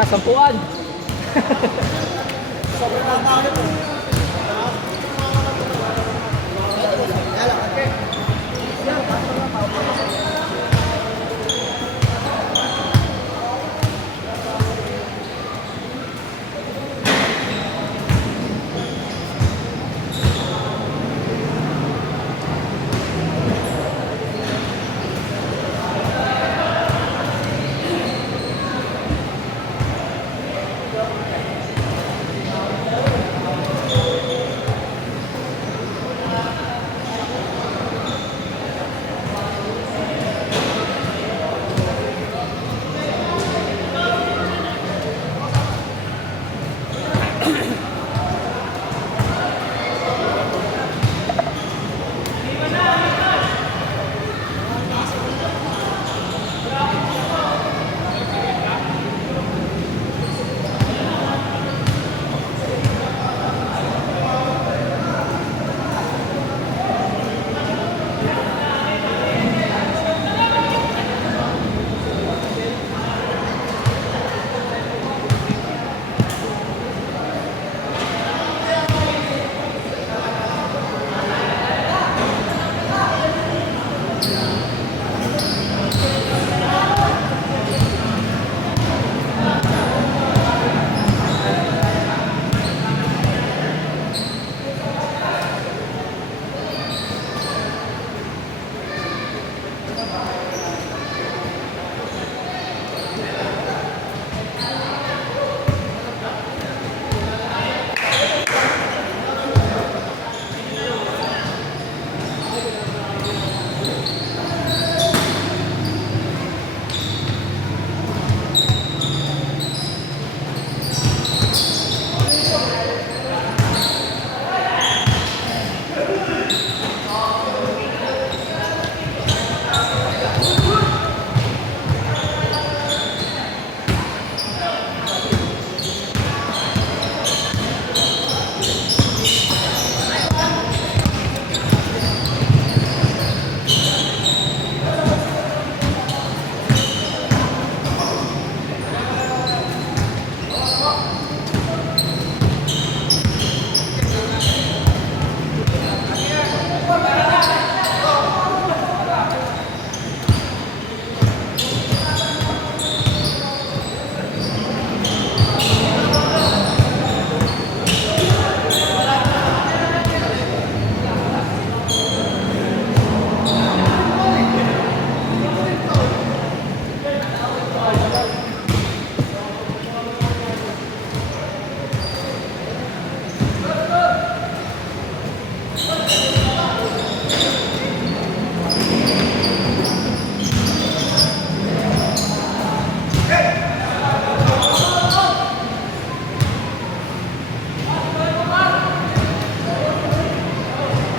Tara, sampuan. Sobrang tama ulit po.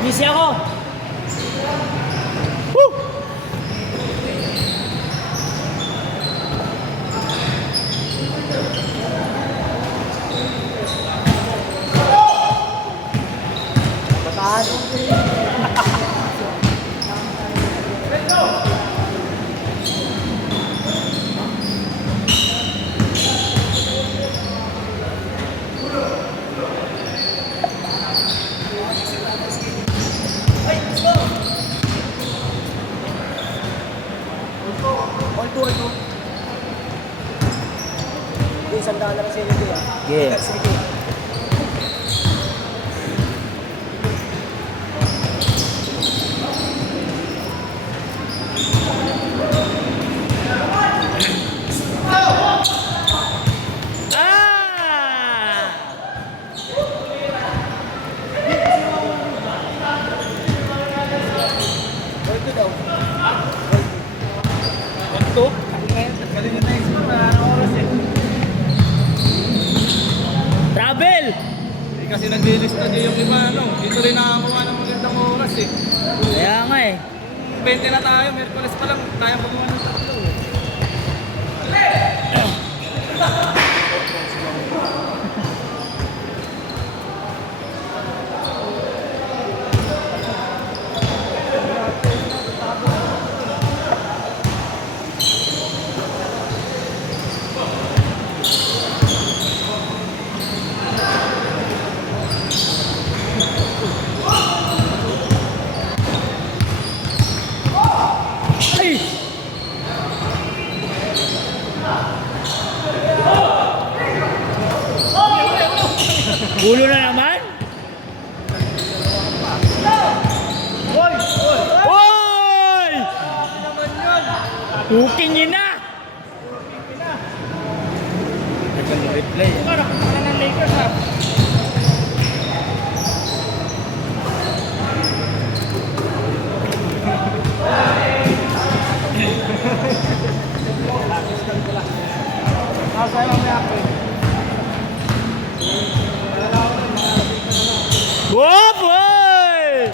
Busy ako. Woo! Bataan. All two. Isang daan na rin sa inyo. Yeah. Sige. Ito? Galing na isip na oras eh. Travel! Kasi naglilista niyo yung iba, ano, dito rin nakakuha ng magandang oras eh. Kaya nga eh. 20 na tayo, Merkules pa lang, tayo gumawa ng tatlo eh. Ulo na naman? Hoy! Hoy! Oy! Ano naman yun? Cooking yun na! Nag-replay. Ito napunta ng Lakers ha. Nasa lang niya ako. Oh boy!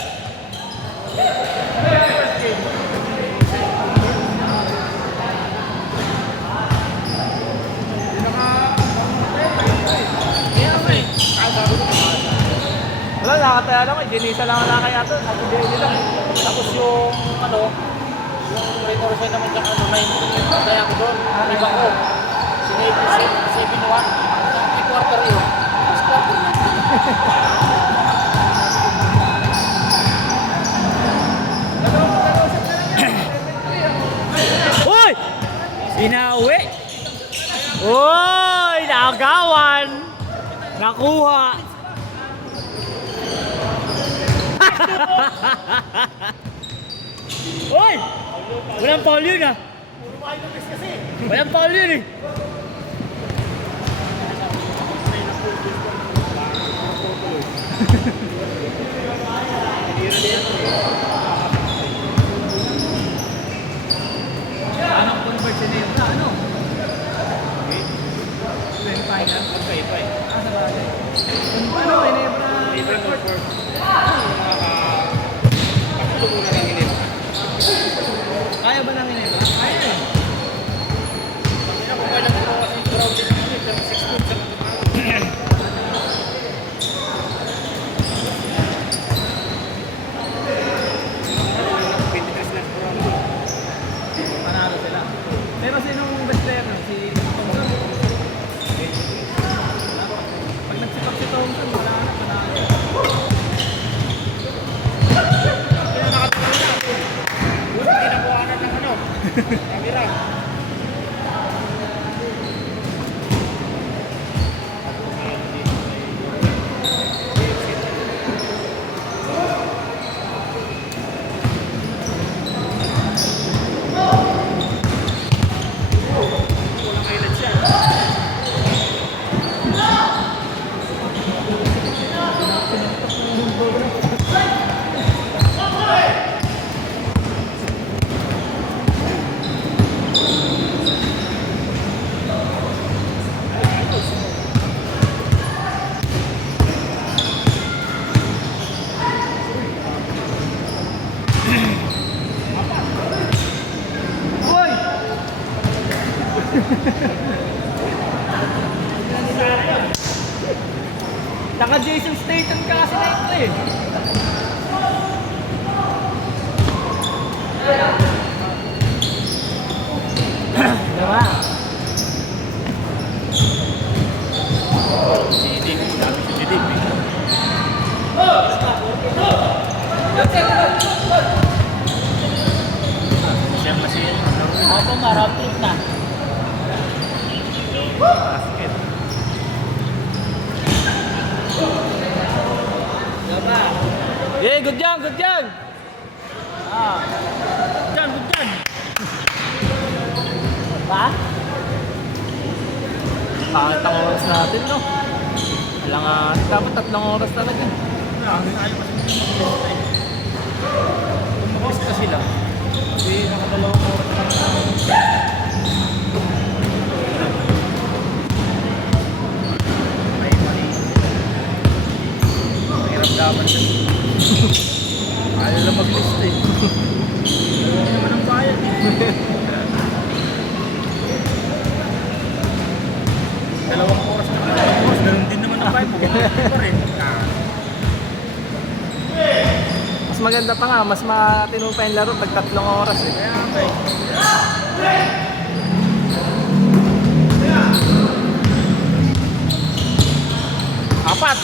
Wala, nakataya lang eh. Ginisa lang ang nakaya to. At hindi nila. Tapos yung ano, yung Rator Side naman dyan, ano, 9 kaya ko doon. Iba ko. Sinave 7-1. I-quarter yun. Mas quarter na. Uy! Binawi! Uy! Nakagawan! Nakuha! Uy! Walang foul yun ah! Walang foul yun eh! Anong conversion na yun? Ano? Final? Magkaiba eh. Ah, sa bagay. Ano, Ginebra? Libre mo for... Pagtulo muna ng inip. Kaya ba ng Ginebra? Kaya eh. Kaya kung kailan ko kasi grounded mo eh, pero 6 months ang Panalo sila. Pero sinong best player nun? Si Thompson? Pag nagsipak si Thompson, wala na, panalo. kaya nakatuloy na. Buti tinabuhanan ng ano. Camera. Walang highlights yan. Hoy! Naka Jason Statham ka kasi na ito eh. Diba? Si Dave, sabi si Dave. Siya kasi Opo nga, round trip na. basket. Diba? Yeah, good yan, good yan. Ah. Good yan, good yan. Pa? Pangit ang oras natin, no? Wala nga, dapat 3 oras talaga. Bukas na sila. Kasi nakadalawang oras lang namin. May mali. Mahirap dapat siya. Ayaw lang mag-list eh. Ayaw naman ang bayad eh. Dalawang oras na dalawang oras. Ganun din naman ang bayad. Bumalik pa rin. Mas maganda pa nga, mas matino pa yung laro pag 3 oras eh. Kaya nga eh. Apat!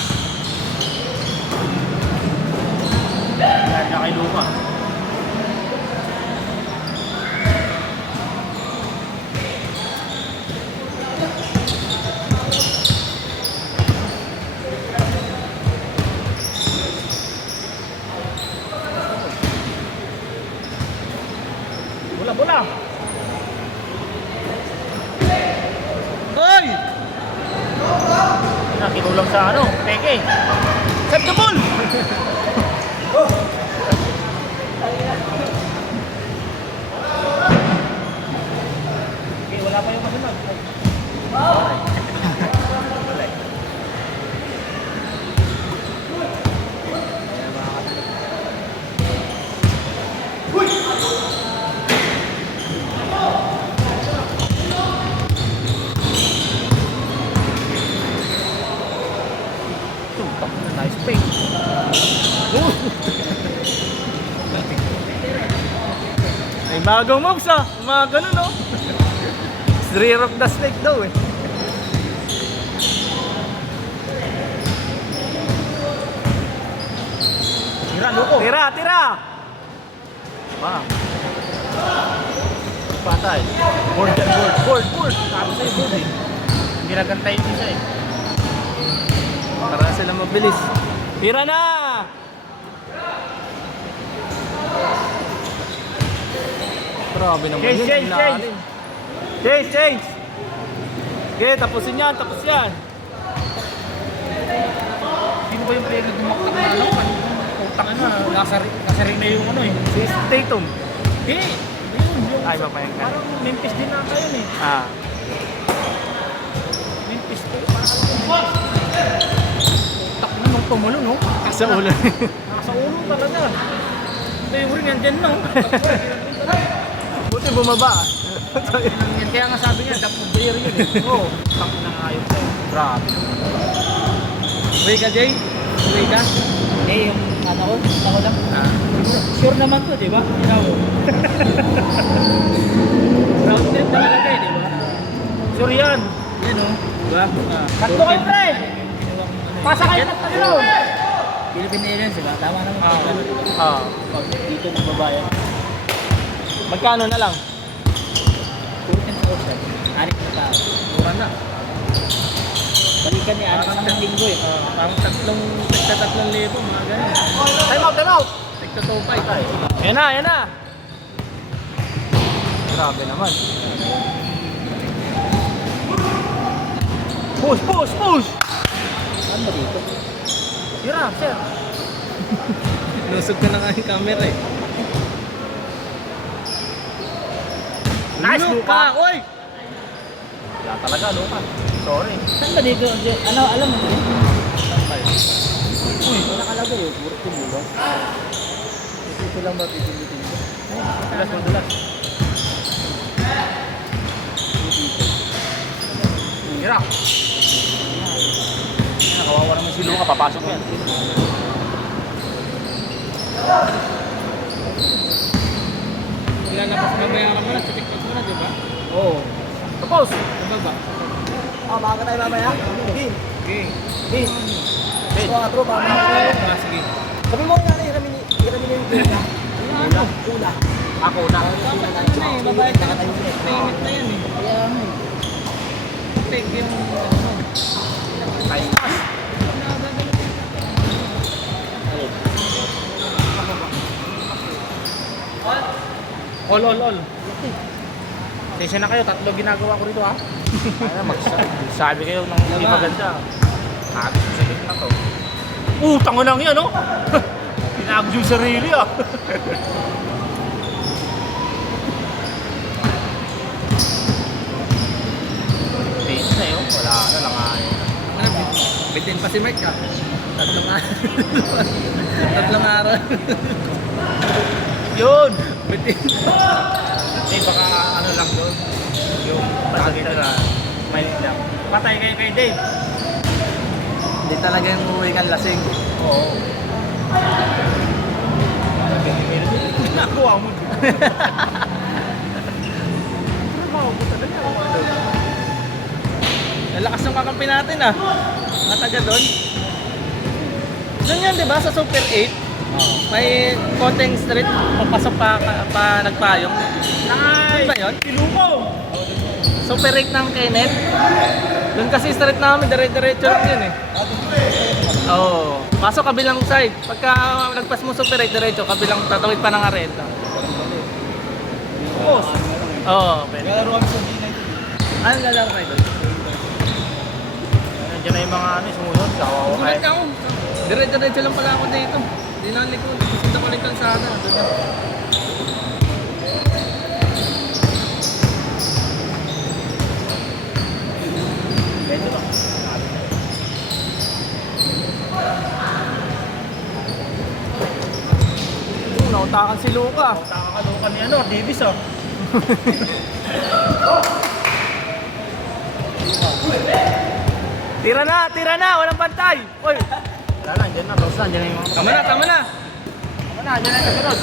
Dahil na kay Luka. sa ano, peke. Set the ball! Okay, wala pa yung kasunod. Nice pace. Ay, bagong moves ah. Mga ganun no. Three rock the snake daw eh. Tira, loko. Tira, tira. Bam. Patay. Board yan, board. Board, board. Sabi sa'yo, board eh. Hindi nagantay yung isa eh. Para sila mabilis. Tira na! Grabe naman Change, yun. change, change. Change, change! Okay, tapusin yan, tapos yan. Sino ba yung player na dumaktak na ano? Utang na, nasa ring na yung ano eh. Si Tatum. Hindi. Yung Ay, papayag ka. parang Memphis din nata yun eh. Ah. Memphis din. Parang utak na nung tumulo no? Sa ulo. Nasa ulo talaga. Ito yung ring yan no? Buti bumaba. Yan, kaya nga sabi niya, dapat player yun eh. Oo. Utak na nga yun sa'yo. Grabe. Uwi ka Jay? Uwi ka? Eh, yung ano ko, ako lang. Ah. Sure naman to, di ba? Ikaw. Round trip talaga kayo, di ba? Sure yan. Yan o. Diba? Sakto kayo, pre! Pasa kayo ng pagilo! Philippine Airlines, diba? Tama naman. Ah. Pag dito ng babayan. Magkano na lang? 14,000. Anik na tao. Mura na. Balikan ni Anik ng linggo eh. Parang tatlong libo, mga ganun. Time out, time out! Tigtatopay tayo. Yan na, yan na! Grabe naman. Push, push, push! Ano ba dito? Tira, sir. Nusog ka na nga yung camera eh. Nice, Luka! Oy! Wala talaga, Luka. Sorry. Saan ba dito? Ano, alam mo dito? Uy, wala kalagay eh. Puro tumulo. Dito lang ba pipilitin ko? Madulas, madulas. Tira! Nakawawa naman si Luka, papasok yan. Lalabas mamaya ka muna sa TikTok mo na, di ba? Oo. Tapos! Ano ba? Baka tayo mamaya? Game. Okay. Game. Hey. So, atro, baka mamaya. Ah, sige. Sabi mo nga na, iramin yung game. Ano? Una. Ako na. Dapat ano na eh, babayad ka na payment na yan eh. Kaya ano eh. Take yung ano. Time pass. All. Sensya na kayo, tatlo ginagawa ko rito ha. Sabi kayo ng hindi maganda. Agos ko sa na to. Tango lang yan no? Pinagos yung sarili ah. Base na yun, wala na lang ayaw. Ano, bitin pa si Mark ah. Tatlong araw. Tatlong araw. Yun! Bitin. Eh baka ano lang doon. Yung basag na may lang. Patay kayo kay Dave. Hindi talaga yung uwi kang lasing. Oo. Nakuha mo. Lalakas ng kakampi natin ah. Mataga doon. Doon yan di ba sa Super 8? May konting street, papasok pa nagpayong. Doon ba yun? Iluko! Super 8 ng Kenneth. Doon kasi street namin, dire-diretso lang yun eh. Oo. Pasok kabilang side. Pagka nagpas mo Super 8, diretso, kabilang tatawid pa ng Areta. Boss! Oo, pwede. Lalaroan sa G19. Anong lalaro kayo doon? Nandiyan na yung mga ano, sumunod. Kawawa Gulat kahit. ka ako. Dire-diretso lang pala ako dito. Di na likod. Punta ko lang kalsada. Doon na. Medyo lang. Nautakan si Luka. Nakakalukan ni ano, Davis oh. Tira na, walang pantay. Oy, Wala na, andyan na, tapos na, andyan na yung mga. tama na. Tama na, andyan na yung kasunod.